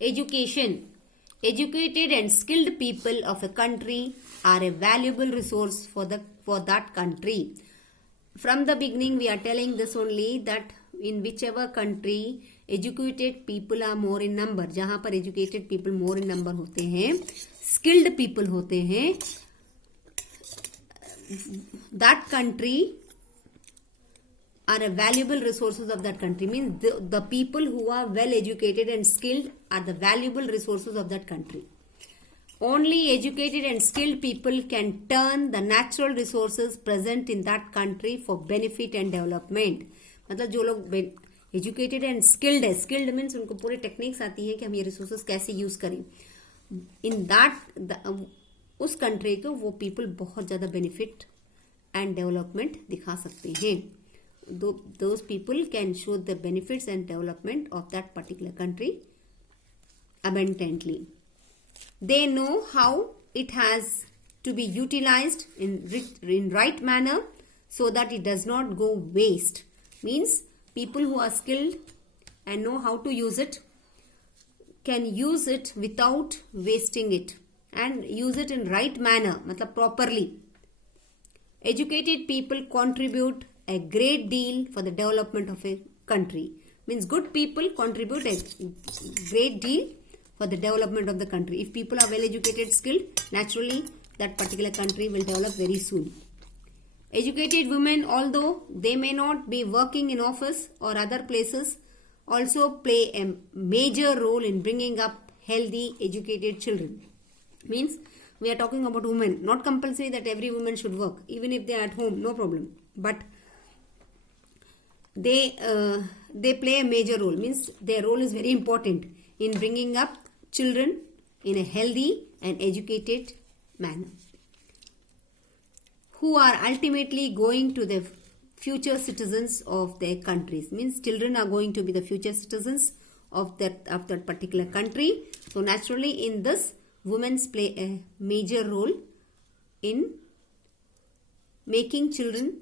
Education. Educated and skilled people of a country are a valuable resource for that country. From the beginning we are telling this only, that in whichever country educated people are more in number, जहाँ पर educated people more in number होते हैं, skilled people होते हैं, that country are a valuable resources of that country. Means the people who are well educated and skilled are the valuable resources of that country. Only educated and skilled people can turn the natural resources present in that country for benefit and development. मतलब जो लोग educated and skilled है, skilled means उनको पूरे techniques आती है कि हम ये resources कैसे use करें. In that उस country को वो people बहुत ज़्यादा benefit and development दिखा सकते हैं. Those people can show the benefits and development of that particular country abundantly. They know how it has to be utilized in right manner so that it does not go waste. Means people who are skilled and know how to use it can use it without wasting it and use it in right manner, मतलब properly. Educated people contribute a great deal for the development of a country. Means good people contribute a great deal for the development of the country. If people are well educated, skilled, naturally that particular country will develop very soon. Educated women, although they may not be working in office or other places, also play a major role in bringing up healthy, educated children. Means we are talking about women. Not compulsory that every woman should work. Even if they are at home, no problem. But they play a major role. Means their role is very important in bringing up children in a healthy and educated manner, who are ultimately going to the future citizens of their countries. Means children are going to be the future citizens of that particular country. So naturally in this, women play a major role in making children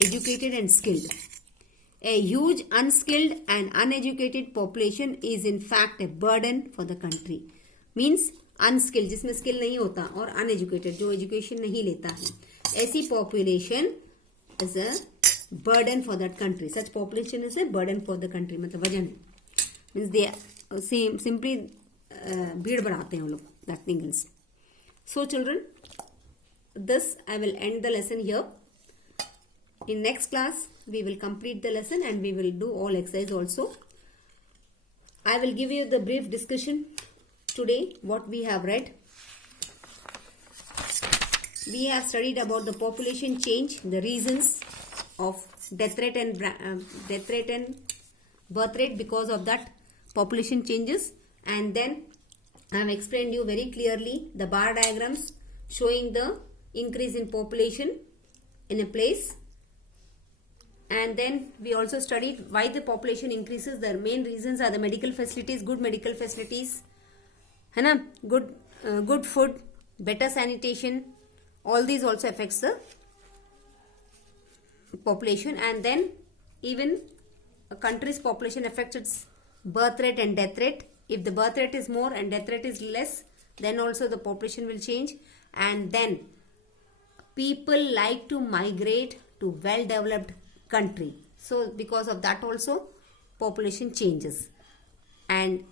educated and skilled. A huge unskilled and uneducated population is in fact a burden for the country. Means unskilled, जिसमें skill नहीं होता, और uneducated, जो education नहीं लेता है, ऐसी population is a burden for that country. Such population is a burden for the country. मतलब वजन है. Means they simply भीड़ बढ़ाते हैं वो लोग. Nothing else. So children, this I will end the lesson here. In next class, we will complete the lesson and we will do all exercise also. I will give you the brief discussion today what we have read. We have studied about the population change, the reasons of death rate and birth rate because of that population changes, and then I have explained you very clearly the bar diagrams showing the increase in population in a place. And then we also studied why the population increases. The main reasons are the medical facilities, good medical facilities, है ना, good food, better sanitation. All these also affects the population. And then even a country's population affects its birth rate and death rate. If the birth rate is more and death rate is less, then also the population will change. And then people like to migrate to well-developed country. So because of that also population changes. And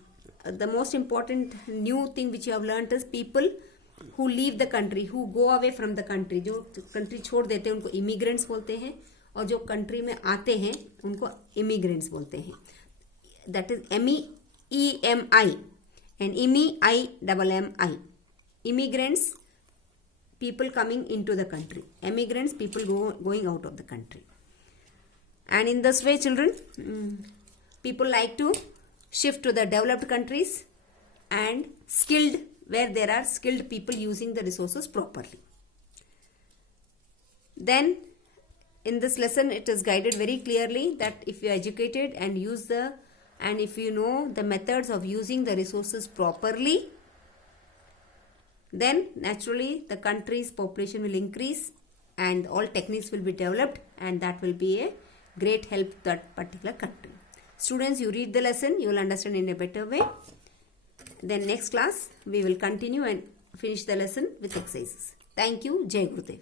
the most important new thing which you have learnt is people who leave the country, who go away from the country, जो country छोड़ देते हैं उनको immigrants बोलते हैं, और जो country में आते हैं उनको immigrants बोलते हैं. That is MEEMI and IMMI. Immigrants, people coming into the country. Emigrants, people going out of the country. And in this way, children, people like to shift to the developed countries and skilled, where there are skilled people using the resources properly. Then in this lesson, it is guided very clearly that if you are educated and if you know the methods of using the resources properly, then naturally the country's population will increase and all techniques will be developed, and that will be a great help to that particular country. Students, you read the lesson, you will understand in a better way. Then next class we will continue and finish the lesson with exercises. Thank you. Jai Gurudev.